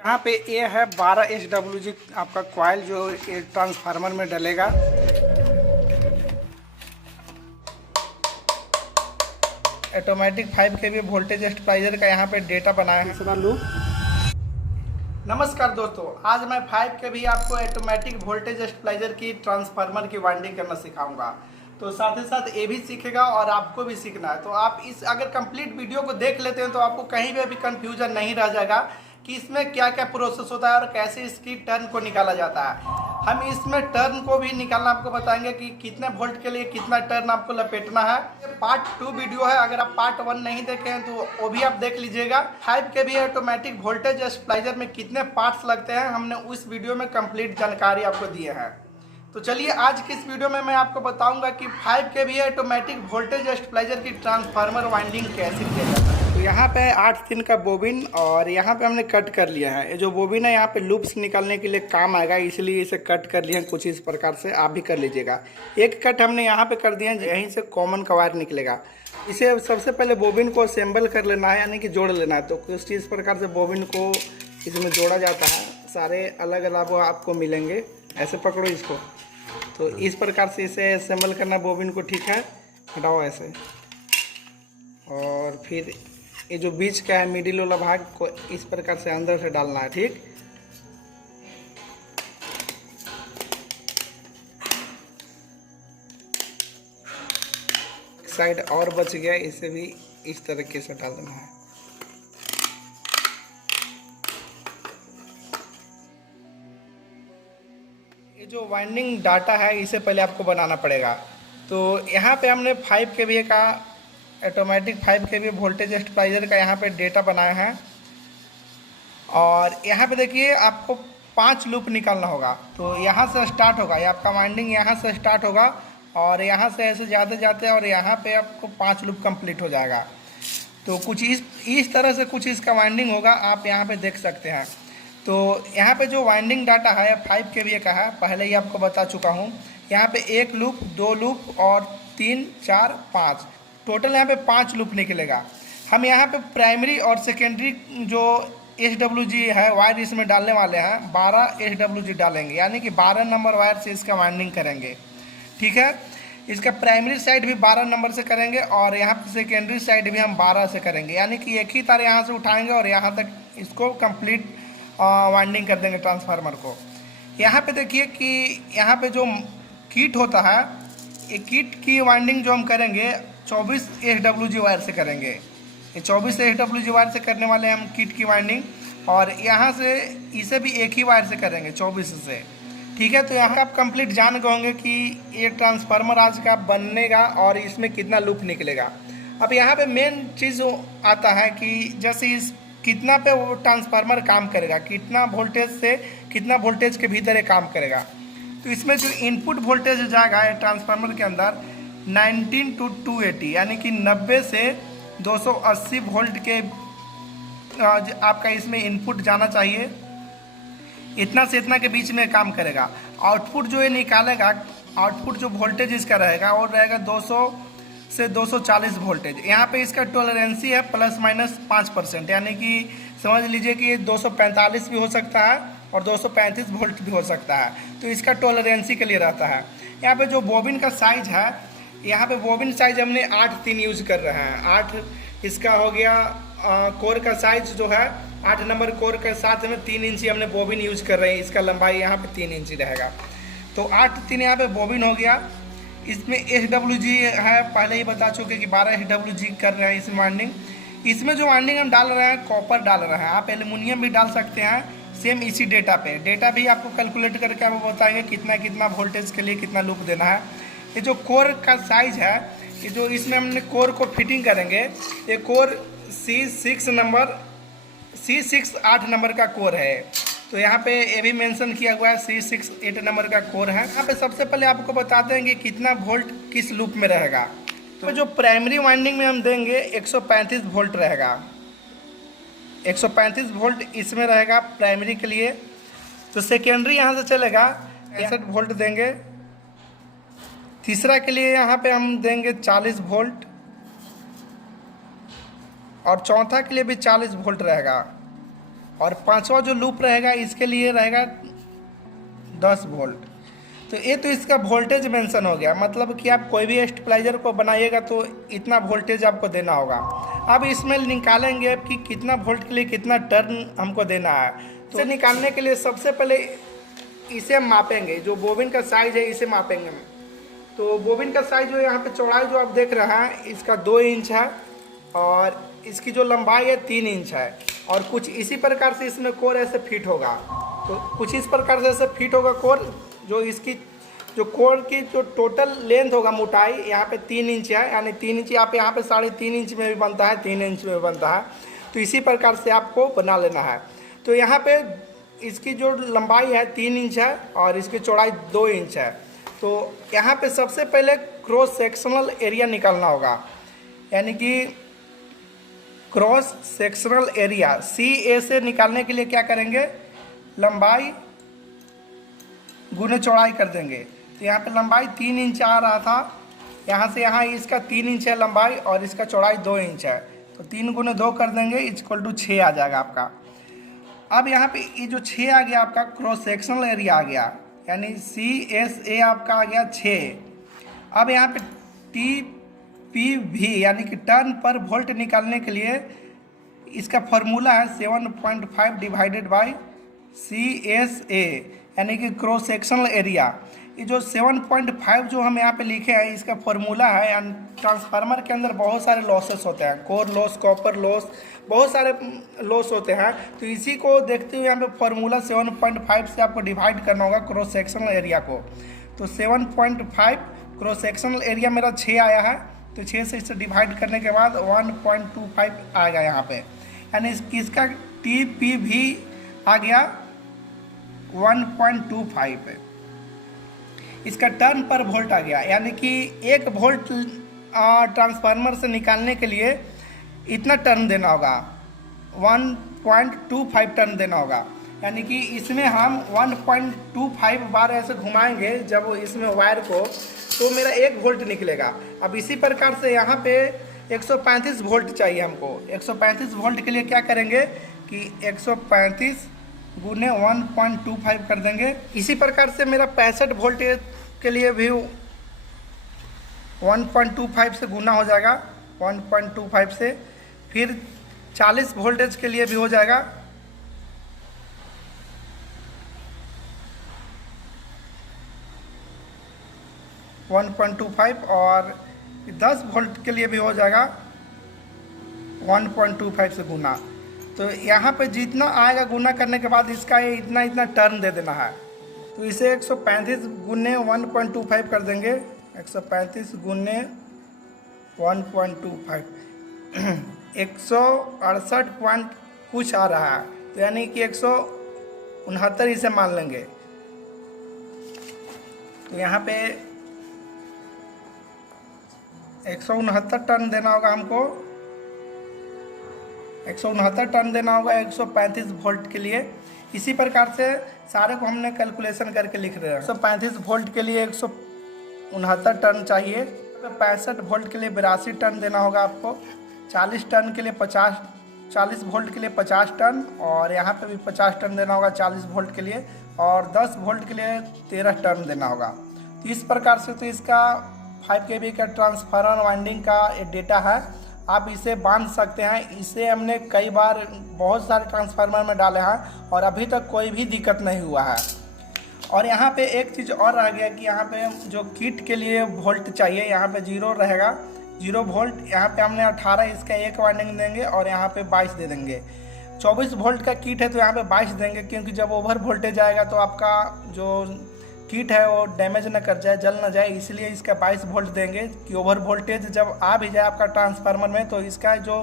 यहाँ पे ये है 12 SWG आपका कॉइल जो ट्रांसफार्मर में डलेगा। ऑटोमेटिक 5 kV वोल्टेज स्टेबलाइजर का यहाँ पे डेटा बनाया है। तीसरा लूप। नमस्कार दोस्तों, आज मैं 5 kV आपको ऑटोमेटिक वोल्टेज स्टेबलाइजर की ट्रांसफार्मर की वाइंडिंग करना सिखाऊंगा। तो साथ ही साथ ये भी सीखेगा और आपको भी सीखना है। तो आप इस अगर कंप्लीट वीडियो को देख लेते हैं तो आपको कहीं भी अभी कंफ्यूजन नहीं रह जाएगा कि इसमें क्या क्या प्रोसेस होता है और कैसे इसकी टर्न को निकाला जाता है। हम इसमें टर्न को भी निकालना आपको बताएंगे कि कितने वोल्ट के लिए कितना टर्न आपको लपेटना है। ये पार्ट 2 वीडियो है, अगर आप पार्ट 1 नहीं देखे हैं तो वो भी आप देख लीजिएगा। 5 kV ऑटोमेटिक वोल्टेज स्टेबलाइजर में कितने पार्ट्स लगते हैं हमने उस वीडियो में कंप्लीट जानकारी आपको दिए हैं। तो चलिए आज की इस वीडियो में मैं आपको बताऊंगा कि 5 kV ऑटोमेटिक वोल्टेज स्टेबलाइजर की ट्रांसफार्मर वाइंडिंग कैसे किया जाता है। तो यहाँ पे 8 पिन का बोबिन और यहाँ पे हमने कट कर लिया है। ये जो बोबिन है यहाँ पे लूप्स निकालने के लिए काम आएगा, इसलिए इसे कट कर लिया है कुछ इस प्रकार से। आप भी कर लीजिएगा। एक कट हमने यहाँ पे कर दिया है, यहीं से कॉमन का वायर निकलेगा। इसे सबसे पहले बोबिन को असेंबल कर लेना है, यानी कि जोड़ लेना है। तो कुछ इस प्रकार से बोबिन को इसमें जोड़ा जाता है। सारे अलग अलग आपको मिलेंगे, ऐसे पकड़ो इसको। तो इस प्रकार से इसे असेंबल करना बोबिन को, ठीक है। हटाओ ऐसे। और फिर ये जो बीच का है मिडिल वाला भाग को इस प्रकार से अंदर से डालना है, ठीक। साइड और बच गया, इसे भी इस तरीके से डाल देना है। ये जो वाइंडिंग डाटा है इसे पहले आपको बनाना पड़ेगा। तो यहाँ पे हमने 5 kV का ऑटोमेटिक 5 kV वोल्टेज स्टेबलाइजर का यहाँ पे डेटा बनाया है। और यहाँ पे देखिए आपको 5 लूप निकालना होगा। तो यहाँ से स्टार्ट होगा, ये आपका वाइंडिंग यहाँ से स्टार्ट होगा और यहाँ से ऐसे जाते जाते और यहाँ पे आपको 5 लूप कंप्लीट हो जाएगा। तो कुछ इस तरह से कुछ इसका वाइंडिंग होगा, आप यहाँ पे देख सकते हैं। तो यहाँ पे जो वाइंडिंग डाटा है 5 kV का है, पहले ही आपको बता चुका हूँ। यहाँ पे 1 लूप, 2 लूप और 3, 4, 5, टोटल यहाँ पे 5 लूप निकलेगा। हम यहाँ पे प्राइमरी और सेकेंडरी जो SWG है वायर इसमें डालने वाले हैं, 12 SWG डालेंगे, यानी कि 12 नंबर वायर से इसका वाइंडिंग करेंगे, ठीक है। इसका प्राइमरी साइड भी 12 नंबर से करेंगे और यहाँ पे सेकेंडरी साइड भी हम 12 से करेंगे, यानी कि एक ही तार यहाँ से उठाएंगे और यहाँ तक इसको कंप्लीट वाइंडिंग कर देंगे ट्रांसफार्मर को। यहाँ पे देखिए कि यहाँ पे जो किट होता है, ये किट की वाइंडिंग जो हम करेंगे 24 SWG वायर से करेंगे। ये 24 SWG वायर से करने वाले हम किट की वाइंडिंग, और यहाँ से इसे भी एक ही वायर से करेंगे 24 से, ठीक है। तो यहाँ आप कंप्लीट जान गए होंगे कि ये ट्रांसफार्मर आज का बनेगा और इसमें कितना लूप निकलेगा। अब यहाँ पे मेन चीज़ आता है कि जैसे इस कितना पे वो ट्रांसफार्मर काम करेगा, कितना वोल्टेज से कितना वोल्टेज के भीतर ये काम करेगा। तो इसमें जो इनपुट वोल्टेज जाएगा ट्रांसफार्मर के अंदर 19 to 280, यानी कि 90 से 280 वोल्ट के आपका इसमें इनपुट जाना चाहिए। इतना से इतना के बीच में काम करेगा। आउटपुट जो ये निकालेगा, आउटपुट जो वोल्टेज इसका रहेगा वो रहेगा 200 से 240 वोल्टेज। यहाँ पे इसका टॉलरेंसी है ±5%, यानी कि समझ लीजिए कि ये 245 भी हो सकता है और 235 वोल्ट भी हो सकता है। तो इसका टॉलरेंसी के लिए रहता है। यहाँ पे जो बोबिन का साइज है, यहाँ पे बोबिन साइज हमने 8-3 यूज कर रहे हैं। 8 इसका हो गया। कोर का साइज जो है 8 नंबर कोर के साथ में 3 इंची हमने बोबिन यूज कर रहे हैं। इसका लंबाई यहाँ पे 3 इंची रहेगा। तो 8-3 यहाँ पे बोबिन हो गया। इसमें SWG है, पहले ही बता चुके कि 12 SWG कर रहे हैं इस वाइंडिंग। इसमें जो वाइंडिंग हम डाल रहे हैं कॉपर डाल रहे हैं, आप एल्युमिनियम भी डाल सकते हैं सेम इसी डेटा पे। डेटा भी आपको कैलकुलेट करके आपको बताएंगे कितना कितना वोल्टेज के लिए कितना लूप देना है। ये जो कोर का साइज है, ये जो इसमें हमने कोर को फिटिंग करेंगे, ये कोर C6 8 नंबर का कोर है। तो यहाँ पे ये भी मेंशन किया हुआ है C6 8 नंबर का कोर है। यहाँ पे सबसे पहले आपको बताते हैं कि कितना वोल्ट किस लूप में रहेगा। तो जो प्राइमरी वाइंडिंग में हम देंगे 135 वोल्ट रहेगा। 135 वोल्ट इसमें रहेगा प्राइमरी के लिए। तो सेकेंडरी यहाँ से चलेगा 65 वोल्ट देंगे। तीसरा के लिए यहाँ पे हम देंगे 40 वोल्ट और चौथा के लिए भी 40 वोल्ट रहेगा। और पांचवा जो लूप रहेगा इसके लिए रहेगा 10 वोल्ट। तो ये तो इसका वोल्टेज मेंशन हो गया, मतलब कि आप कोई भी स्टेबलाइजर को बनाइएगा तो इतना वोल्टेज आपको देना होगा। अब इसमें निकालेंगे कि कितना वोल्ट के लिए कितना टर्न हमको देना है। तो इसे निकालने के लिए सबसे पहले इसे हम मापेंगे, जो बोबिन का साइज है इसे मापेंगे हम। तो बोबिन का साइज जो यहाँ पे चौड़ाई जो आप देख रहे हैं इसका 2 इंच है और इसकी जो लंबाई है 3 इंच है। और कुछ इसी प्रकार से इसमें कोर ऐसे फिट होगा, तो कुछ इस प्रकार से ऐसे फिट होगा कोर। जो इसकी जो कोर की जो टोटल लेंथ होगा, मोटाई यहाँ पे 3 इंच है, यानी 3 इंच आप यहाँ पे 3.5 इंच में भी बनता है, 3 इंच में भी बनता है। तो इसी प्रकार से आपको बना लेना है। तो यहाँ पे इसकी जो लंबाई है 3 इंच है और इसकी चौड़ाई 2 इंच है। तो यहाँ पे सबसे पहले क्रॉस सेक्शनल एरिया निकालना होगा, यानी कि क्रॉस सेक्शनल एरिया CA से निकालने के लिए क्या करेंगे, लंबाई गुने चौड़ाई कर देंगे। तो यहाँ पे लंबाई 3 इंच आ रहा था, यहाँ से यहाँ इसका 3 इंच है लंबाई और इसका चौड़ाई 2 इंच है। तो 3 गुने 2 कर देंगे इक्वल टू 6 आ जाएगा आपका। अब यहाँ पे ये जो 6 आ गया आपका क्रॉस सेक्शनल एरिया आ गया, यानी CSA आपका आ गया 6। अब यहाँ पे TPV यानी कि टर्न पर वोल्ट निकालने के लिए इसका फॉर्मूला है 7.5 डिवाइडेड बाई CSA, यानी कि क्रॉस सेक्शनल एरिया। ये जो 7.5 जो हम यहाँ पे लिखे हैं इसका फॉर्मूला है। ट्रांसफार्मर के अंदर बहुत सारे लॉसेस होते हैं, कोर लॉस, कॉपर लॉस, बहुत सारे लॉस होते हैं। तो इसी को देखते हुए यहाँ पे फॉर्मूला 7.5 से आपको डिवाइड करना होगा क्रॉस सेक्शनल एरिया को। तो 7.5 क्रॉस सेक्शनल एरिया मेरा 6 आया है, तो 6 से इसे डिवाइड करने के बाद 1.25 आएगा यहाँ पे, यानी इसका TPV आ गया 1.25। इसका टर्न पर वोल्ट आ गया, यानी कि 1 वोल्ट ट्रांसफार्मर से निकालने के लिए इतना टर्न देना होगा, 1.25 टर्न देना होगा। यानी कि इसमें हम 1.25 बार ऐसे घुमाएंगे जब इसमें वायर को, तो मेरा 1 वोल्ट निकलेगा। अब इसी प्रकार से यहाँ पे 135 वोल्ट चाहिए हमको। 135 वोल्ट के लिए क्या करेंगे कि 135 गुने 1.25 कर देंगे। इसी प्रकार से मेरा 65 वोल्टेज के लिए भी 1.25 से गुना हो जाएगा, 1.25 से। फिर 40 वोल्टेज के लिए भी हो जाएगा, और 10 वोल्ट के लिए भी हो जाएगा 1.25 से गुना। तो यहाँ पे जितना आएगा गुना करने के बाद इसका ये इतना टर्न दे देना है। तो इसे 135 गुने 1.25 कर देंगे, 135 गुने 1.25 168 पॉइंट कुछ आ रहा है, तो यानी कि 169 इसे मान लेंगे। तो यहाँ पे 169 टन देना होगा हमको, 169 टन देना होगा 135 वोल्ट के लिए। इसी प्रकार से सारे को हमने कैलकुलेशन करके लिख रहे हैं। 135 वोल्ट के लिए 169 टन चाहिए, 65 वोल्ट के लिए 82 टन देना होगा आपको, 40 टन के लिए 40 वोल्ट के लिए 50 टन, और यहाँ पे भी 50 टन देना होगा 40 वोल्ट के लिए, और 10 वोल्ट के लिए 13 टन देना होगा। तो इस प्रकार से तो इसका 5 kV का ट्रांसफार्मर वाइंडिंग का एक डेटा है, आप इसे बांध सकते हैं। इसे हमने कई बार बहुत सारे ट्रांसफार्मर में डाले हैं और अभी तक कोई भी दिक्कत नहीं हुआ है। और यहाँ पे एक चीज़ और आ गया कि यहाँ पे जो किट के लिए वोल्ट चाहिए, यहाँ पे 0 रहेगा, 0 वोल्ट। यहाँ पे हमने 18 इसका एक वाइंडिंग देंगे और यहाँ पे 22 दे देंगे। 24 वोल्ट का किट है तो यहाँ पे 22 देंगे, क्योंकि जब ओवर वोल्टेज आएगा तो आपका जो किट है वो डैमेज न कर जाए, जल न जाए, इसलिए इसका 22 वोल्ट देंगे कि ओवर वोल्टेज जब आ भी जाए आपका ट्रांसफार्मर में तो इसका जो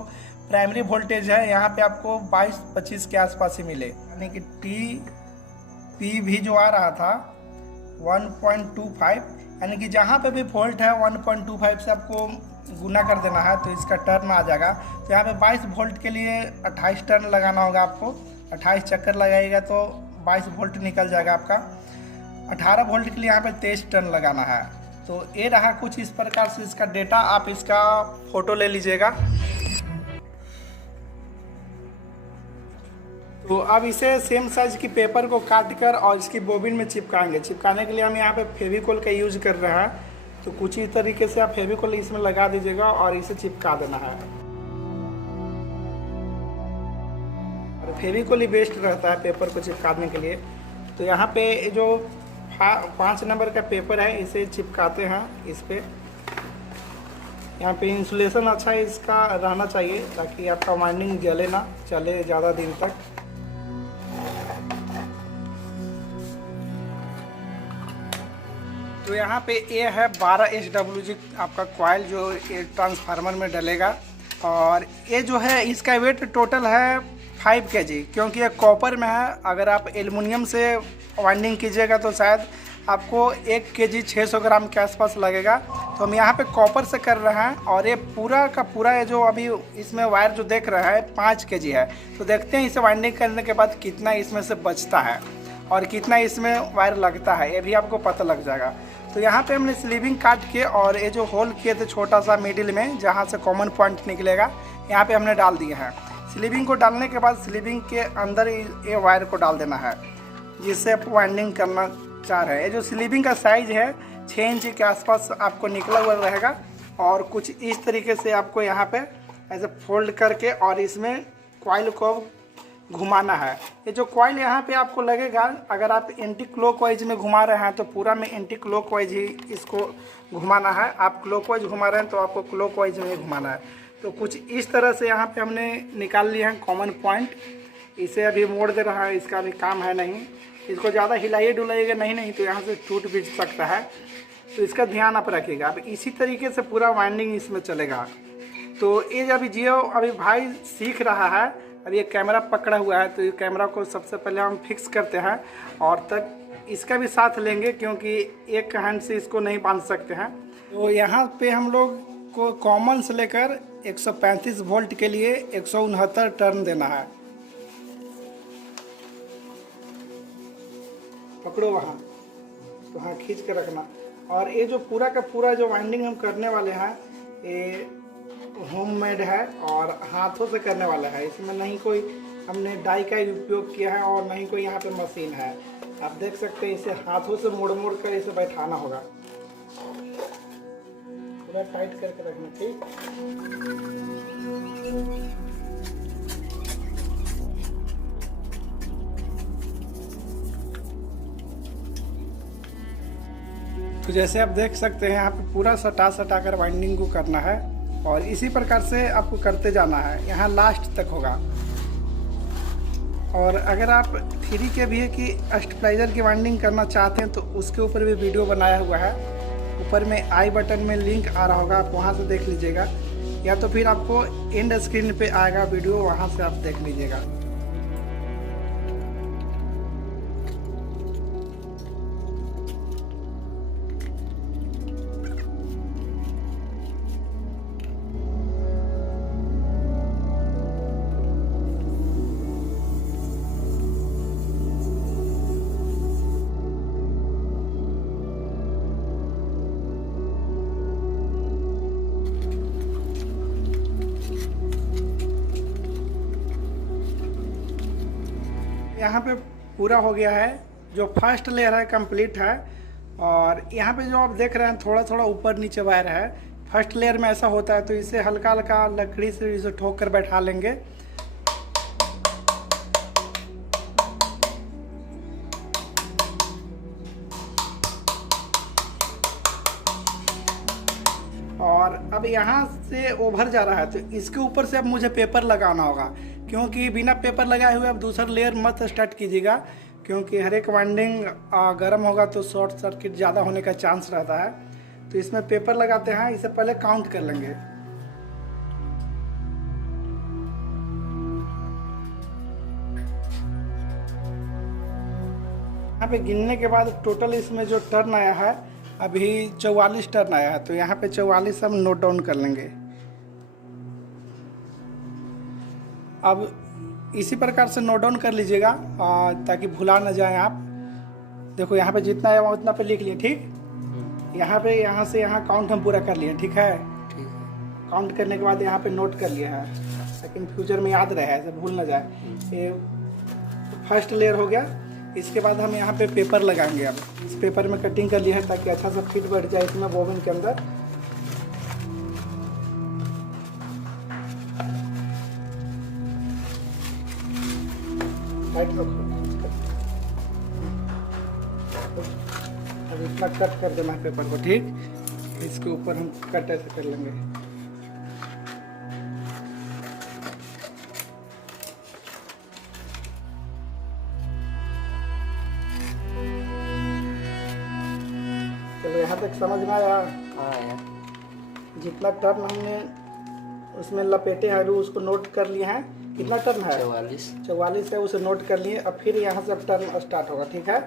प्राइमरी वोल्टेज है यहाँ पे आपको 22-25 के आसपास ही मिले। यानी कि TPV जो आ रहा था 1.25, यानी कि जहाँ पे भी वोल्ट है 1.25 से आपको गुना कर देना है तो इसका टर्न आ जाएगा। तो यहाँ पे 22 वोल्ट के लिए 28 टर्न लगाना होगा आपको, 28 चक्कर लगाइएगा तो 22 वोल्ट निकल जाएगा आपका। 18 वोल्ट के लिए यहाँ पे 23 टन लगाना है। तो ये रहा कुछ इस प्रकार से इसका डेटा, आप इसका फोटो ले लीजिएगा। तो अब इसे सेम साइज की पेपर को काट कर और इसकी बोबिन में चिपकाएंगे। चिपकाने के लिए हम यहाँ पे फेविकोल का यूज कर रहे हैं। तो कुछ इस तरीके से आप फेविकोल इसमें लगा दीजिएगा और इसे चिपका देना है। और फेविकोल ही बेस्ट रहता है पेपर को चिपकाने के लिए। तो यहाँ पे जो 5 नंबर का पेपर है इसे चिपकाते हैं इस पे। यहाँ पे इंसुलेशन अच्छा इसका रहना चाहिए ताकि आपका वाइंडिंग जले ना, चले ज़्यादा दिन तक। तो यहाँ पे ये है 12 SWG आपका कॉइल जो ये ट्रांसफार्मर में डलेगा। और ये जो है इसका वेट टोटल है 5 kg, क्योंकि ये कॉपर में है। अगर आप एल्युमिनियम से वाइंडिंग कीजिएगा तो शायद आपको 1 kg 600 ग्राम के आसपास लगेगा। तो हम यहाँ पे कॉपर से कर रहे हैं। और ये पूरा का पूरा ये जो अभी इसमें वायर जो देख रहा है 5 kg है। तो देखते हैं इसे वाइंडिंग करने के बाद कितना इसमें से बचता है और कितना इसमें वायर लगता है, ये भी आपको पता लग जाएगा। तो यहाँ पे हमने स्लीविंग काट के और ये जो होल किए थे छोटा सा मिडिल में जहाँ से कॉमन पॉइंट निकलेगा, यहाँ पे हमने डाल दिए हैं। स्लीविंग को डालने के बाद स्लीविंग के अंदर ये वायर को डाल देना है जिससे आप वाइंडिंग करना चाह रहे हैं। ये जो स्लीविंग का साइज है 6 इंच के आसपास आपको निकला हुआ रहेगा। और कुछ इस तरीके से आपको यहाँ पे ऐसे फोल्ड करके और इसमें कॉइल को घुमाना है। ये जो कॉइल यहाँ पे आपको लगेगा, अगर आप एंटी क्लॉकवाइज में घुमा रहे हैं तो पूरा में एंटी क्लॉकवाइज ही इसको घुमाना है। आप क्लॉकवाइज घुमा रहे हैं तो आपको क्लॉकवाइज में ही घुमाना है। तो कुछ इस तरह से यहाँ पे हमने निकाल लिया है कॉमन पॉइंट। इसे अभी मोड़ दे रहा है, इसका भी काम है नहीं। इसको ज़्यादा हिलाइए डुलाइएगा नहीं तो यहाँ से टूट भी सकता है। तो इसका ध्यान आप रखिएगा। अब इसी तरीके से पूरा वाइंडिंग इसमें चलेगा। तो ये अभी जियो अभी भाई सीख रहा है। अब ये कैमरा पकड़ा हुआ है तो ये कैमरा को सबसे पहले हम फिक्स करते हैं और तब इसका भी साथ लेंगे, क्योंकि एक हैंड से इसको नहीं बांध सकते हैं। तो यहाँ पे हम लोग को कॉमन से लेकर 135 वोल्ट के लिए 169 टर्न देना है। पकड़ो वहाँ, तो हाँ खींच के रखना। और ये जो पूरा का पूरा जो वाइंडिंग हम करने वाले हैं ये होममेड है और हाथों से करने वाला है। इसमें नहीं कोई हमने डाई का उपयोग किया है और नहीं कोई यहाँ पे मशीन है। आप देख सकते हैं इसे हाथों से मोड़ मोड़ कर इसे बैठाना होगा। पूरा टाइट करके रखना, ठीक। तो जैसे आप देख सकते हैं यहाँ पे पूरा सटा कर वाइंडिंग को करना है और इसी प्रकार से आपको करते जाना है, यहाँ लास्ट तक होगा। और अगर आप 3 के भी है कि स्टेबलाइजर की वाइंडिंग करना चाहते हैं तो उसके ऊपर भी वीडियो बनाया हुआ है। ऊपर में आई बटन में लिंक आ रहा होगा, आप वहाँ से देख लीजिएगा, या तो फिर आपको एंड स्क्रीन पे आएगा वीडियो, वहाँ से आप देख लीजिएगा। यहाँ पे पूरा हो गया है। जो फर्स्ट लेयर है कंप्लीट है। और यहाँ पे जो आप देख रहे हैं थोड़ा थोड़ा ऊपर नीचे वायर है। फर्स्ट लेयर में ऐसा होता है, तो इसे हल्का हल्का लकड़ी से इसे ठोक कर बैठा लेंगे। और अब यहाँ से ओवर जा रहा है तो इसके ऊपर से अब मुझे पेपर लगाना होगा, क्योंकि बिना पेपर लगाए हुए अब दूसरा लेयर मत स्टार्ट कीजिएगा, क्योंकि हर एक वाइंडिंग गर्म होगा तो शॉर्ट सर्किट ज़्यादा होने का चांस रहता है। तो इसमें पेपर लगाते हैं। इसे पहले काउंट कर लेंगे। यहाँ पे गिनने के बाद टोटल इसमें जो टर्न आया है अभी 44 टर्न आया है। तो यहाँ पे 44 हम नोट डाउन कर लेंगे। अब इसी प्रकार से नोट डाउन कर लीजिएगा ताकि भुला ना जाए आप। देखो यहाँ पे जितना है उतना पे लिख लिए, ठीक। यहाँ पे यहाँ से यहाँ काउंट हम पूरा कर लिए, ठीक है। काउंट करने के बाद यहाँ पे नोट कर लिया है, लेकिन फ्यूचर में याद रहे, ऐसे भूल ना जाए। ये फर्स्ट लेयर हो गया। इसके बाद हम यहाँ पे पेपर लगाएंगे। अब इस पेपर में कटिंग कर लिया है ताकि अच्छा सा फिट बैठ जाए इसमें बोबिन के अंदर। टाइट रखो। अब इतना कट कर देना है पेपर को, ठीक। इसके ऊपर हम कट ऐसे कर लेंगे। चलो यहाँ तक समझ में आया? हाँ। जितना टर्न हमने उसमें लपेटे हैं अभी उसको नोट कर लिए हैं। कितना टर्न है? 44 है, उसे नोट कर लिए। अब फिर यहाँ से अब टर्न स्टार्ट होगा, ठीक है।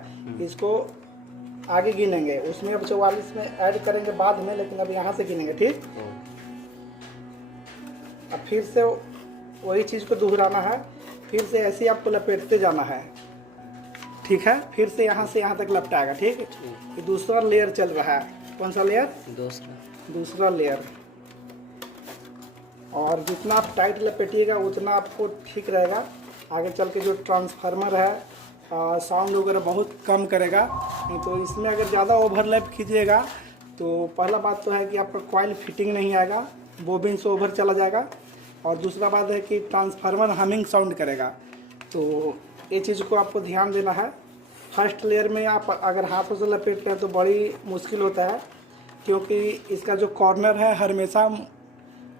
इसको आगे गिनेंगे, उसमें अब 44 में ऐड करेंगे बाद में, लेकिन अब यहाँ से गिनेंगे, ठीक। अब फिर से वही चीज़ को दोहराना है। फिर से ऐसे ही आपको लपेटते जाना है, ठीक है। फिर से यहाँ तक लपटाएगा, ठीक। ये दूसरा लेयर चल रहा है। कौन सा लेयर? दूसरा लेयर। और जितना आप टाइट लपेटिएगा उतना आपको ठीक रहेगा। आगे चल के जो ट्रांसफार्मर है साउंड वगैरह बहुत कम करेगा। नहीं तो इसमें अगर ज़्यादा ओवरलैप कीजिएगा तो पहला बात तो है कि आपका कॉइल फिटिंग नहीं आएगा, बोबिन से ओवर चला जाएगा। और दूसरा बात है कि ट्रांसफार्मर हमिंग साउंड करेगा। तो ये चीज़ को आपको ध्यान देना है। फर्स्ट लेयर में आप अगर हाथों से लपेटते हैं तो बड़ी मुश्किल होता है, क्योंकि इसका जो कॉर्नर है हमेशा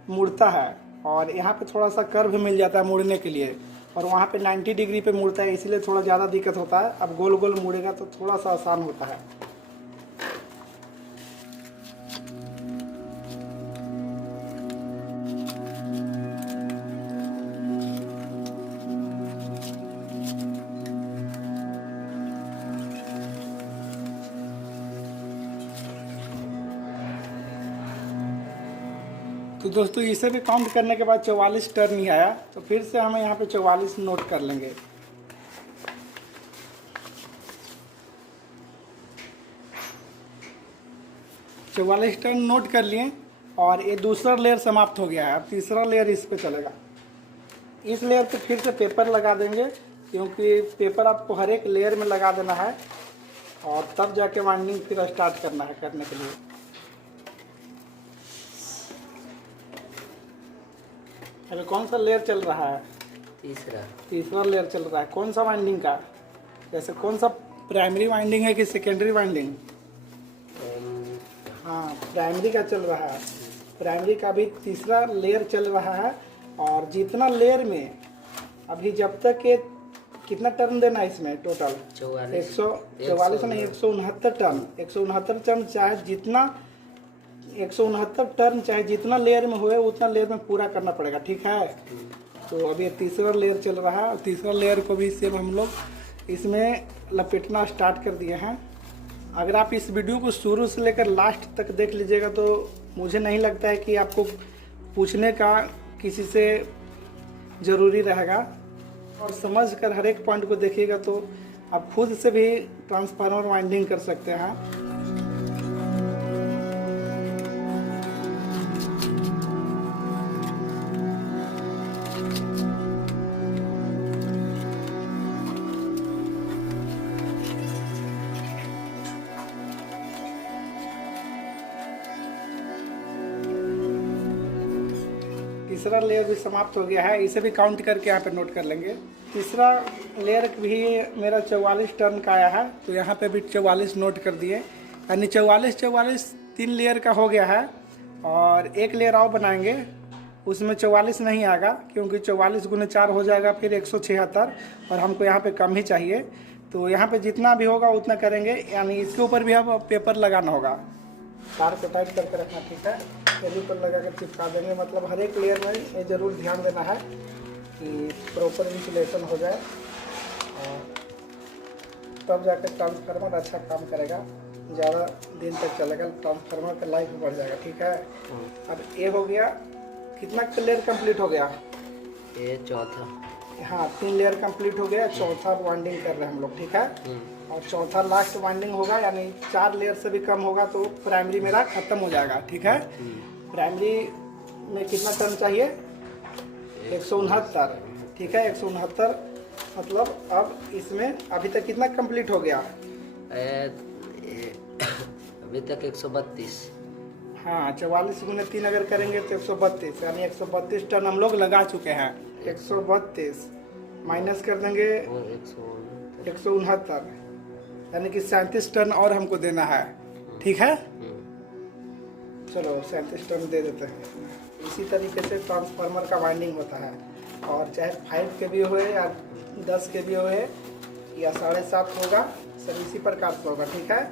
मुड़ता है और यहाँ पे थोड़ा सा कर्व मिल जाता है मुड़ने के लिए, और वहाँ पे 90 डिग्री पे मुड़ता है, इसलिए थोड़ा ज़्यादा दिक्कत होता है। अब गोल गोल मुड़ेगा तो थोड़ा सा आसान होता है। तो दोस्तों इसे भी काउंट करने के बाद 44 टर्न ही आया, तो फिर से हमें यहाँ पे 44 नोट कर लेंगे। चौवालीस टर्न नोट कर लिए और ये दूसरा लेयर समाप्त हो गया है। अब तीसरा लेयर इस पे चलेगा। इस लेयर पे फिर से पेपर लगा देंगे, क्योंकि पेपर आपको हर एक लेयर में लगा देना है और तब जाके वाइंडिंग फिर स्टार्ट करना है करने के लिए। अभी कौन सा लेयर चल रहा है? तीसरा लेयर चल रहा है। कौन सा वाइंडिंग का? जैसे कौन सा, प्राइमरी वाइंडिंग है कि सेकेंडरी वाइंडिंग? हाँ, प्राइमरी का चल रहा है। प्राइमरी का भी तीसरा लेयर चल रहा है। और जितना लेयर में अभी जब तक ये कितना टर्न देना है इसमें टोटल? 144 नहीं, 169 टर्न। 169 टर्न चाहे जितना 169 टर्न चाहे जितना लेयर में हुए उतना लेयर में पूरा करना पड़ेगा, ठीक है। तो अभी तीसरा लेयर चल रहा है। तीसरा लेयर को भी सेम हम लोग इसमें लपेटना स्टार्ट कर दिए हैं। अगर आप इस वीडियो को शुरू से लेकर लास्ट तक देख लीजिएगा तो मुझे नहीं लगता है कि आपको पूछने का किसी से ज़रूरी रहेगा, और समझ कर हर एक पॉइंट को देखिएगा तो आप खुद से भी ट्रांसफार्मर वाइंडिंग कर सकते हैं। तीसरा लेयर भी समाप्त हो गया है। इसे भी काउंट करके यहाँ पे नोट कर लेंगे। तीसरा लेयर भी मेरा 44 टर्न का आया है, तो यहाँ पे भी 44 नोट कर दिए। यानी 44 3 लेयर का हो गया है। और एक लेयर और बनाएंगे, उसमें 44 नहीं आएगा, क्योंकि 44 गुने 4 हो जाएगा फिर 176, और हमको यहाँ पे कम ही चाहिए। तो यहाँ पे जितना भी होगा उतना करेंगे। यानी इसके ऊपर भी अब पेपर लगाना होगा। तार को टाइट करके रखना, ठीक है। टेबल पर लगा कर चिपका देंगे। मतलब हर एक लेयर में ये ज़रूर ध्यान देना है कि प्रॉपर इंसुलेशन हो जाए, और तब जाकर ट्रांसफार्मर अच्छा काम करेगा, ज़्यादा दिन तक चलेगा, ट्रांसफार्मर का लाइफ बढ़ जाएगा, ठीक है। अब ये हो गया। कितना लेयर कंप्लीट हो गया? ये चौथा। हाँ, 3 लेयर कंप्लीट हो गया। चौथा वाइंडिंग कर रहे हैं हम लोग, ठीक है। और चौथा लास्ट वाइंडिंग होगा, यानी 4 लेयर से भी कम होगा तो प्राइमरी मेरा खत्म हो जाएगा, ठीक है। प्राइमरी में कितना टर्न चाहिए? 169, ठीक है। 169 मतलब अब इसमें अभी तक कितना कंप्लीट हो गया? अभी तक 132। हाँ, 44 गुने 3 अगर करेंगे तो 132, यानी 132 टन हम लोग लगा चुके हैं। 132 माइनस कर देंगे और 169, यानी कि 37 टन और हमको देना है। ठीक है, चलो 37 टन दे देते हैं। इसी तरीके से ट्रांसफार्मर का वाइंडिंग होता है, और चाहे 5 के भी होए या 10 के भी होए या 7.5 होगा, सब इसी प्रकार से होगा। ठीक है,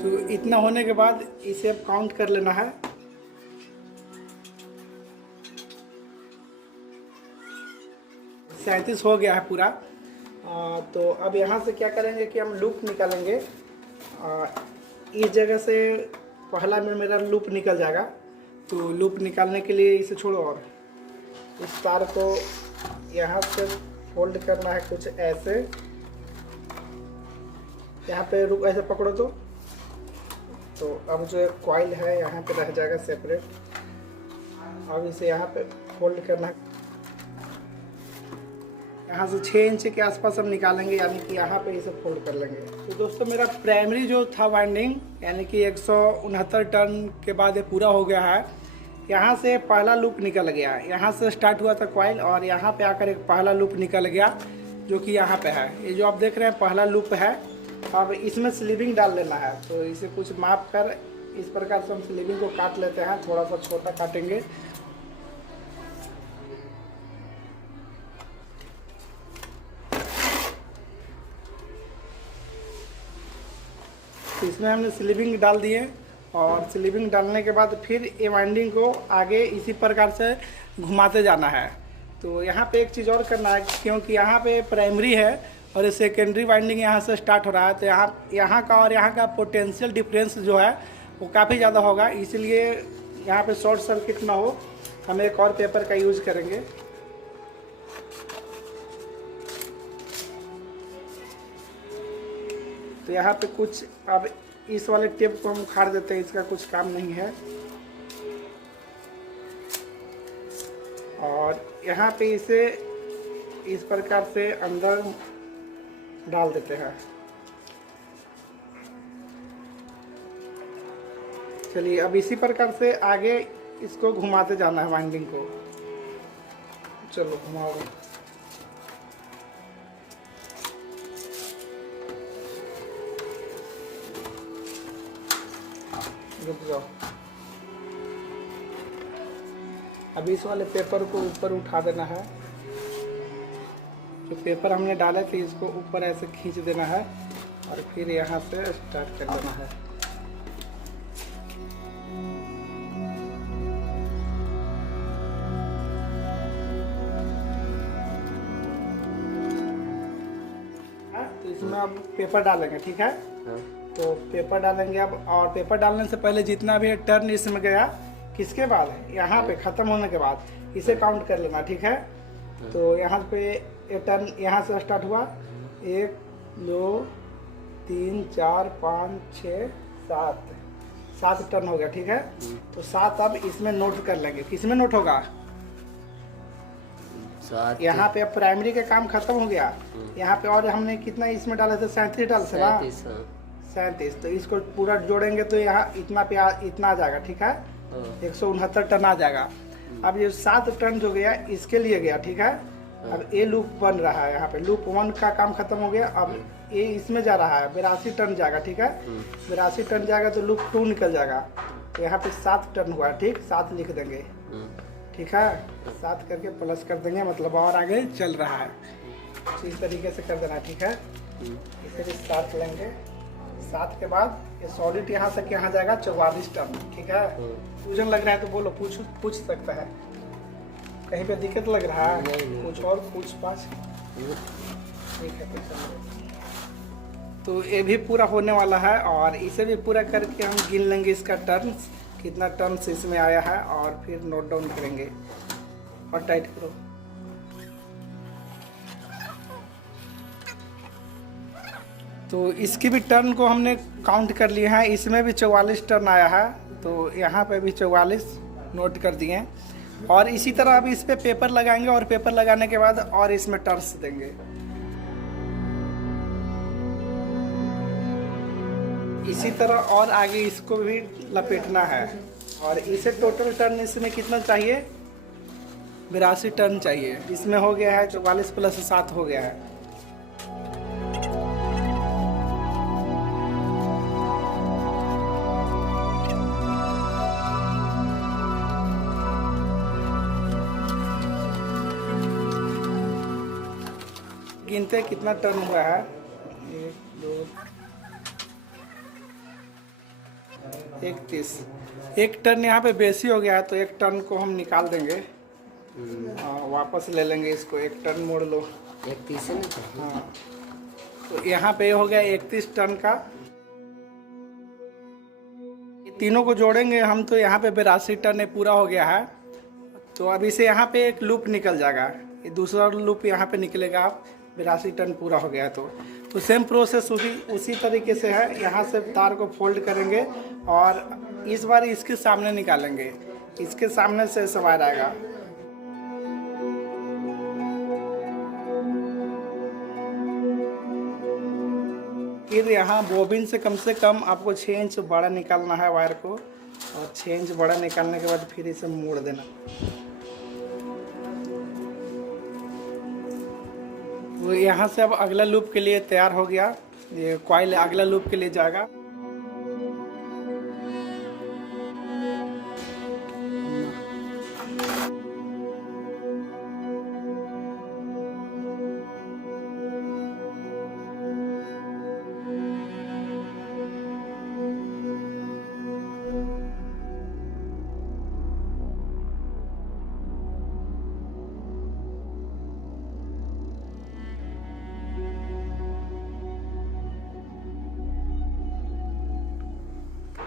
तो इतना होने के बाद इसे अब काउंट कर लेना है। सैंतीस हो गया है पूरा। तो अब यहाँ से क्या करेंगे कि हम लूप निकालेंगे। इस जगह से पहला में मेरा लूप निकल जाएगा, तो लूप निकालने के लिए इसे छोड़ो और इस तार को यहाँ से फोल्ड करना है कुछ ऐसे। यहाँ पे रुक, ऐसे पकड़ो तो अब जो एक कॉइल है यहाँ पे रह जाएगा सेपरेट। अब इसे यहाँ पे फोल्ड करना है। यहाँ से 6 इंच के आसपास हम निकालेंगे, यानी कि यहाँ पे इसे फोल्ड कर लेंगे। तो दोस्तों मेरा प्राइमरी जो था वाइंडिंग, यानी कि 169 टन के बाद ये पूरा हो गया है। यहाँ से पहला लूप निकल गया, यहाँ से स्टार्ट हुआ था कॉइल और यहाँ पे आकर एक पहला लूप निकल गया जो कि यहाँ पे है। ये जो आप देख रहे हैं पहला लूप है। अब इसमें स्लीविंग डाल लेना है, तो इसे कुछ माप कर इस प्रकार से हम स्लीविंग को काट लेते हैं। थोड़ा सा छोटा काटेंगे। तो इसमें हमने स्लीविंग डाल दिए, और स्लीविंग डालने के बाद फिर ये वाइंडिंग को आगे इसी प्रकार से घुमाते जाना है। तो यहाँ पे एक चीज़ और करना है, क्योंकि यहाँ पे प्राइमरी है और ये सेकेंडरी वाइंडिंग यहाँ से स्टार्ट हो रहा है, तो यहाँ का और यहाँ का पोटेंशियल डिफरेंस जो है वो काफ़ी ज़्यादा होगा। इसलिए यहाँ पे शॉर्ट सर्किट ना हो, हम एक और पेपर का यूज़ करेंगे। तो यहाँ पे कुछ, अब इस वाले टेप को हम उखाड़ देते हैं, इसका कुछ काम नहीं है। और यहाँ पे इसे इस प्रकार से अंदर डाल देते हैं। चलिए, अब इसी प्रकार से आगे इसको घुमाते जाना है वाइंडिंग को। चलो घुमाओ। रुक जाओ। अब इस वाले पेपर को ऊपर उठा देना है। जो पेपर हमने डाले थे इसको ऊपर ऐसे खींच देना है, और फिर यहाँ से स्टार्ट कर देना है। तो इसमें अब पेपर डालेंगे। ठीक है, तो पेपर डालेंगे अब। और पेपर डालने से पहले जितना भी टर्न इसमें गया, किसके बाद, यहाँ पे ख़त्म होने के बाद इसे काउंट कर लेना। ठीक है, तो यहाँ पे ये टर्न यहाँ से स्टार्ट हुआ, 1 2 3 4 5 6 7 टर्न हो गया। ठीक है, तो 7 अब इसमें नोट कर लेंगे। किसमें नोट होगा? यहाँ पे अब प्राइमरी का काम खत्म हो गया। यहाँ पे और हमने कितना इसमें डाला था? 37 डाल से ना, 37। तो इसको पूरा जोड़ेंगे तो यहाँ इतना इतना आ जाएगा। ठीक है, 169 टन आ जाएगा। अब ये 7 टन जो गया इसके लिए गया। ठीक है, अब ये लूप बन रहा है। यहाँ पे लूप 1 का काम खत्म हो गया। अब ये इसमें जा रहा है, 82 टन जाएगा। ठीक है, 82 टन जाएगा तो लूप 2 निकल जाएगा। तो यहाँ पे 7 टन हुआ। ठीक, 7 लिख देंगे। ठीक है, 7 करके प्लस कर देंगे, मतलब और आगे चल रहा है। तो इस तरीके से कर देना। ठीक है, इसे भी 7 लेंगे। 7 के बाद ये सॉलिड यहाँ से यहाँ जाएगा 44 टन। ठीक है, वजन लग रहा है तो बोलो, पूछ सकता है। कहीं पे दिक्कत लग रहा है? कुछ और पूछ पाछ? ठीक है, तो ये भी पूरा होने वाला है, और इसे भी पूरा करके हम गिन लेंगे इसका टर्न्स, कितना टर्न्स इसमें आया है, और फिर नोट डाउन करेंगे। और टाइट करो। तो इसकी भी टर्न को हमने काउंट कर लिया है, इसमें भी 44 टर्न आया है, तो यहाँ पे भी 44 नोट कर दिए हैं। और इसी तरह अभी इस पे पेपर लगाएंगे और पेपर लगाने के बाद और इसमें टर्न्स देंगे। इसी तरह और आगे इसको भी लपेटना है और इसे टोटल टर्न इसमें कितना चाहिए, 82 टर्न चाहिए। इसमें हो गया है 44 + 7 हो गया है। गिनते कितना टर्न हुआ है, 1 2 31। एक टर्न यहाँ पे बेसी हो गया है, तो एक टर्न को हम निकाल देंगे, वापस ले लेंगे इसको। एक टर्न मोड़ लो, 31 है ना। हाँ, तो यहाँ पे हो गया 31 टर्न का। ये तीनों को जोड़ेंगे हम तो यहाँ पे 82 टर्न पूरा हो गया है। तो अब इसे यहाँ पे एक लूप निकल जाएगा, ये दूसरा लूप यहाँ पे निकलेगा। आप 82 टर्न पूरा हो गया है तो सेम प्रोसेस उसी तरीके से है। यहाँ से तार को फोल्ड करेंगे और इस बार इसके सामने निकालेंगे, इसके सामने से वायर आएगा। फिर यहाँ बोबिन से कम आपको 6 इंच बड़ा निकालना है वायर को, और 6 इंच बड़ा निकालने के बाद फिर इसे मोड़ देना। तो यहाँ से अब अगला लूप के लिए तैयार हो गया, ये कॉइल अगला लूप के लिए जाएगा।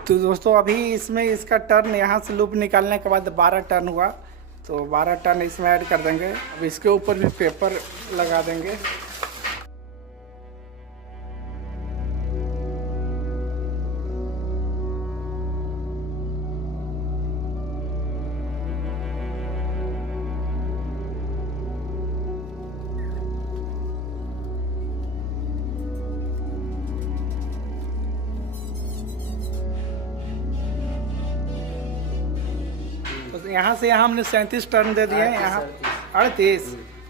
तो दोस्तों अभी इसमें इसका टर्न यहाँ से लूप निकालने के बाद 12 टर्न हुआ, तो 12 टर्न इसमें ऐड कर देंगे। अब इसके ऊपर भी पेपर लगा देंगे। तो यहाँ से यहाँ हमने 37 टर्न दे दिए, यहाँ 38।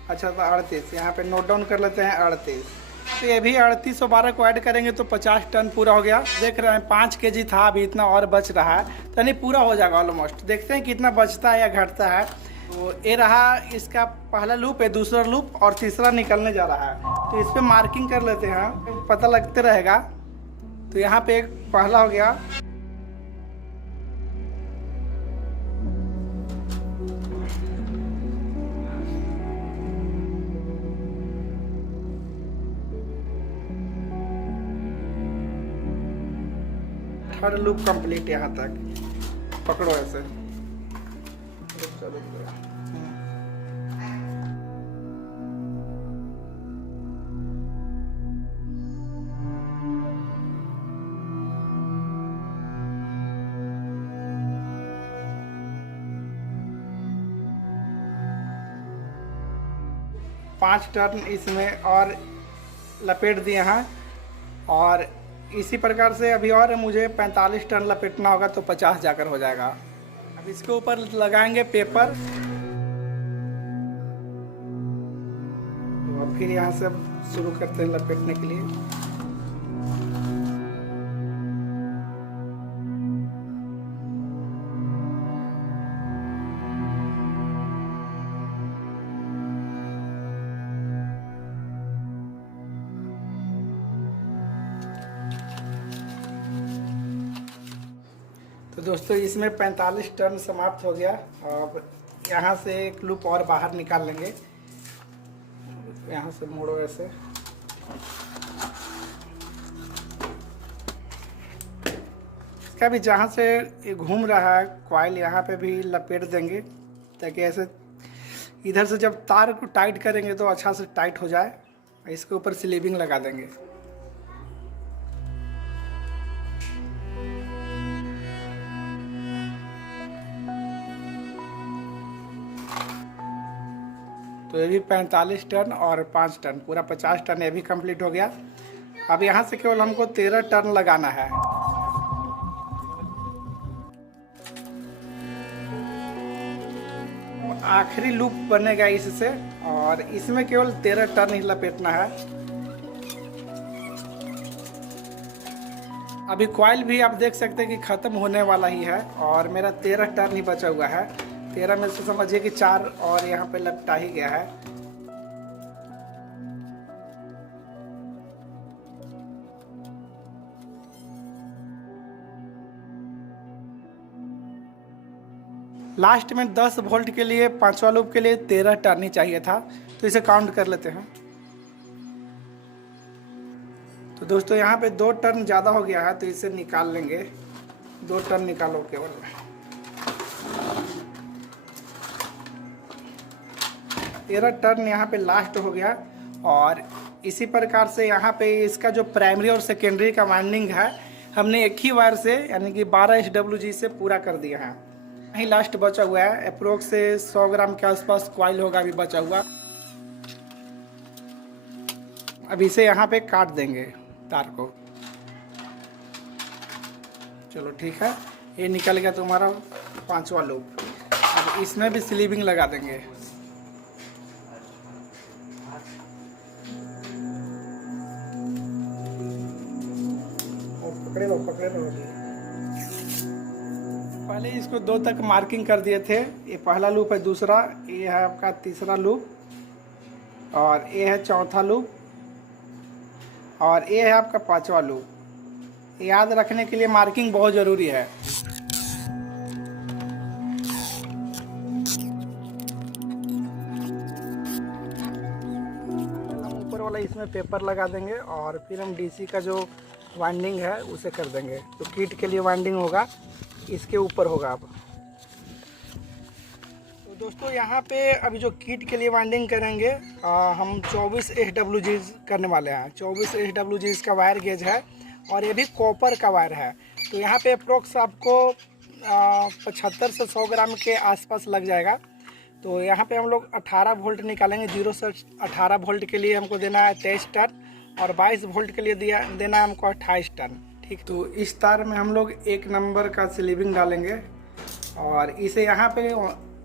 अच्छा, तो 38 यहाँ पे नोट डाउन कर लेते हैं, 38। तो ये भी 38 और 12 को ऐड करेंगे तो 50 टर्न पूरा हो गया। देख रहे हैं 5 kg था, अभी इतना और बच रहा है, तो नहीं पूरा हो जाएगा ऑलमोस्ट। देखते हैं कितना बचता है या घटता है। तो ये रहा इसका पहला लूप है, दूसरा लूप और तीसरा निकलने जा रहा है। तो इस पर मार्किंग कर लेते हैं, पता लगते रहेगा। तो यहाँ पे एक पहला हो गया, थर्ड लूप कंप्लीट यहाँ तक। पकड़ो ऐसे, पाँच टर्न इसमें और लपेट दिए हैं। और इसी प्रकार से अभी और मुझे 45 टर्न लपेटना होगा, तो 50 जाकर हो जाएगा। अब इसके ऊपर लगाएंगे पेपर, और फिर यहाँ से शुरू करते हैं लपेटने के लिए। तो दोस्तों इसमें 45 टर्न समाप्त हो गया। अब यहाँ से एक लूप और बाहर निकाल लेंगे, यहाँ से मोड़ो ऐसे। इसका भी जहाँ से ये घूम रहा है कॉइल, यहाँ पे भी लपेट देंगे, ताकि ऐसे इधर से जब तार को टाइट करेंगे तो अच्छा से टाइट हो जाए। इसके ऊपर स्लीविंग लगा देंगे। तो ये भी 45 टर्न और 5 टर्न, पूरा 50 टर्न ये भी कंप्लीट हो गया। अब यहाँ से केवल हमको 13 टर्न लगाना है। आखिरी लूप बनेगा इससे, और इसमें केवल 13 टर्न ही लपेटना है। अभी कॉइल भी आप देख सकते हैं कि ख़त्म होने वाला ही है, और मेरा 13 टर्न ही बचा हुआ है। 13 में से समझिए कि 4 और यहाँ पे लपटा ही गया है। लास्ट में 10 वोल्ट के लिए 5वां लूप के लिए 13 टर्न ही चाहिए था, तो इसे काउंट कर लेते हैं। तो दोस्तों यहाँ पे 2 टर्न ज़्यादा हो गया है, तो इसे निकाल लेंगे। 2 टर्न निकालो केवल। 13 टर्न यहाँ पे लास्ट हो गया। और इसी प्रकार से यहाँ पे इसका जो प्राइमरी और सेकेंडरी का वाइंडिंग है, हमने एक ही वायर से यानी कि 12 SWG से पूरा कर दिया है। यही लास्ट बचा हुआ है, अप्रोक्स से 100 ग्राम के आसपास कॉइल होगा अभी बचा हुआ। अब इसे यहाँ पे काट देंगे तार को। चलो ठीक है, ये निकल गया तुम्हारा 5वां लूप। अब इसमें भी स्लीविंग लगा देंगे। पकड़े लो पकड़े लो। पहले इसको 2 तक मार्किंग कर दिए थे। ये पहला लूप है, दूसरा ये है आपका तीसरा लूप, और ये है चौथा लूप, और ये है आपका 5वां लूप। याद रखने के लिए मार्किंग बहुत ज़रूरी है। हम ऊपर वाला इसमें पेपर लगा देंगे, और फिर हम DC का जो वाइंडिंग है उसे कर देंगे। तो किट के लिए वाइंडिंग होगा, इसके ऊपर होगा। अब तो दोस्तों यहाँ पे अभी जो किट के लिए वाइंडिंग करेंगे, हम 24 SWG करने वाले हैं। 24 SWG का वायर गेज है, और ये भी कॉपर का वायर है। तो यहाँ पे अप्रोक्स आपको 75 से 100 ग्राम के आसपास लग जाएगा। तो यहाँ पे हम लोग 18 वोल्ट निकालेंगे। 0 से 18 वोल्ट के लिए हमको देना है 23 टर्न, और 22 वोल्ट के लिए देना है हमको 28 टर्न। ठीक, तो इस तार में हम लोग 1 नंबर का स्लीविंग डालेंगे, और इसे यहाँ पे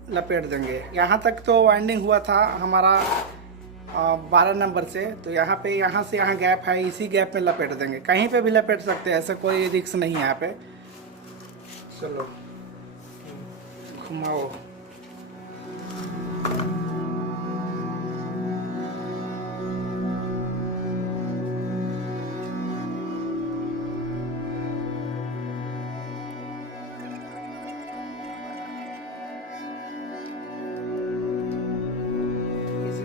लपेट देंगे। यहाँ तक तो वाइंडिंग हुआ था हमारा 12 नंबर से। तो यहाँ से यहाँ गैप है, इसी गैप में लपेट देंगे। कहीं पे भी लपेट सकते हैं, ऐसा कोई रिस्क नहीं है यहाँ पे। चलो घुमाओ।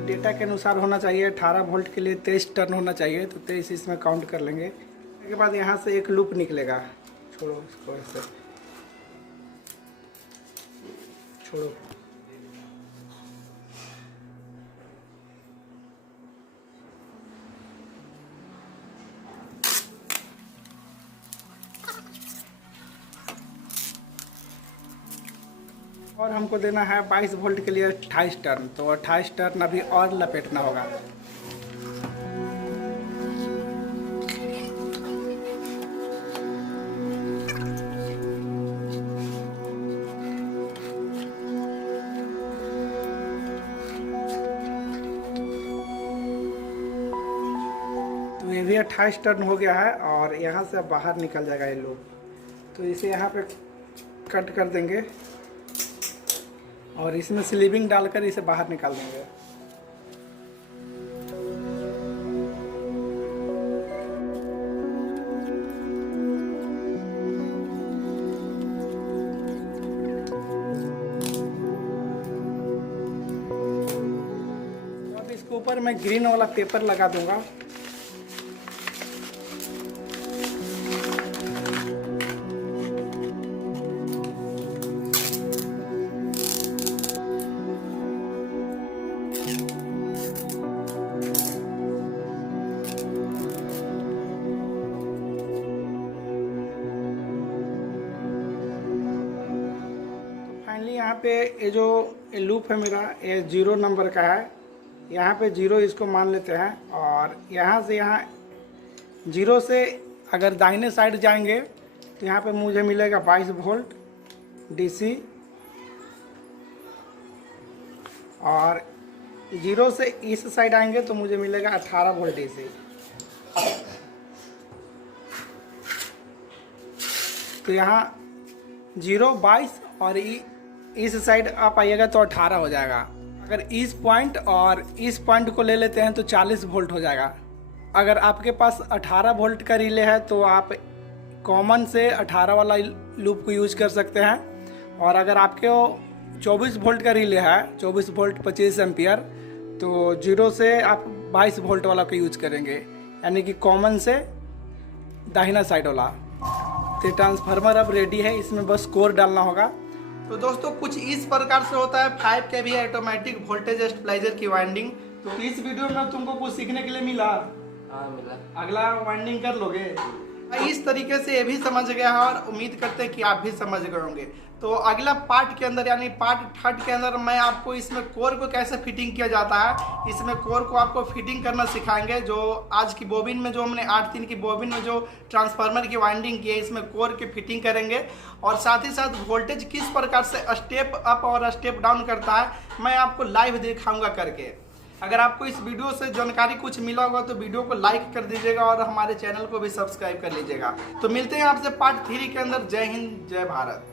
डेटा के अनुसार होना चाहिए। 18 वोल्ट के लिए 23 टर्न होना चाहिए, तो 23 इसमें काउंट कर लेंगे। उसके बाद यहाँ से एक लूप निकलेगा। छोड़ो इसको, ऐसे छोड़ो। और हमको देना है 22 वोल्ट के लिए 28 टर्न। तो 28 टर्न अभी और लपेटना होगा। तो ये भी 28 टर्न हो गया है, और यहाँ से बाहर निकल जाएगा ये लूप। तो इसे यहाँ पे कट कर देंगे, और इसमें स्लीविंग डालकर इसे बाहर निकाल देंगे। अब इसके ऊपर मैं ग्रीन वाला पेपर लगा दूंगा। फाइनली यहाँ पे ये जो लूप है मेरा, ये 0 नंबर का है। यहाँ पे 0 इसको मान लेते हैं, और यहाँ से यहाँ 0 से अगर दाहिने साइड जाएंगे तो यहाँ पे मुझे मिलेगा 22 वोल्ट DC, और 0 से इस साइड आएंगे तो मुझे मिलेगा 18 वोल्ट DC। तो यहाँ 0, 22 और इस साइड आप आइएगा तो 18 हो जाएगा। अगर इस पॉइंट और इस पॉइंट को ले लेते हैं तो 40 वोल्ट हो जाएगा। अगर आपके पास 18 वोल्ट का रिले है तो आप कॉमन से 18 वाला लूप को यूज कर सकते हैं, और अगर आपके 24 वोल्ट का रिले है, 24 वोल्ट 25 एम्पियर, तो 0 से आप 22 वोल्ट वाला को यूज करेंगे, यानी कि कॉमन से दाहिना साइड वाला। तो ट्रांसफार्मर अब रेडी है, इसमें बस कोर डालना होगा। तो दोस्तों कुछ इस प्रकार से होता है 5 kVA ऑटोमेटिक वोल्टेज स्टेबलाइजर की वाइंडिंग। तो इस वीडियो में तुमको कुछ सीखने के लिए मिला? हाँ मिला। अगला वाइंडिंग कर लोगे? इस तरीके से ये भी समझ गया है, और उम्मीद करते हैं कि आप भी समझ गए होंगे। तो अगला पार्ट के अंदर यानी पार्ट 3 के अंदर मैं आपको इसमें कोर को कैसे फिटिंग किया जाता है, इसमें कोर को आपको फिटिंग करना सिखाएंगे। जो आज की बोबिन में जो हमने 8-3 की बोबिन में जो ट्रांसफार्मर की वाइंडिंग की है, इसमें कोर की फिटिंग करेंगे, और साथ ही साथ वोल्टेज किस प्रकार से स्टेप अप और स्टेप डाउन करता है मैं आपको लाइव दिखाऊंगा करके। अगर आपको इस वीडियो से जानकारी कुछ मिला होगा तो वीडियो को लाइक कर दीजिएगा और हमारे चैनल को भी सब्सक्राइब कर लीजिएगा। तो मिलते हैं आपसे पार्ट 3 के अंदर। जय हिंद, जय भारत।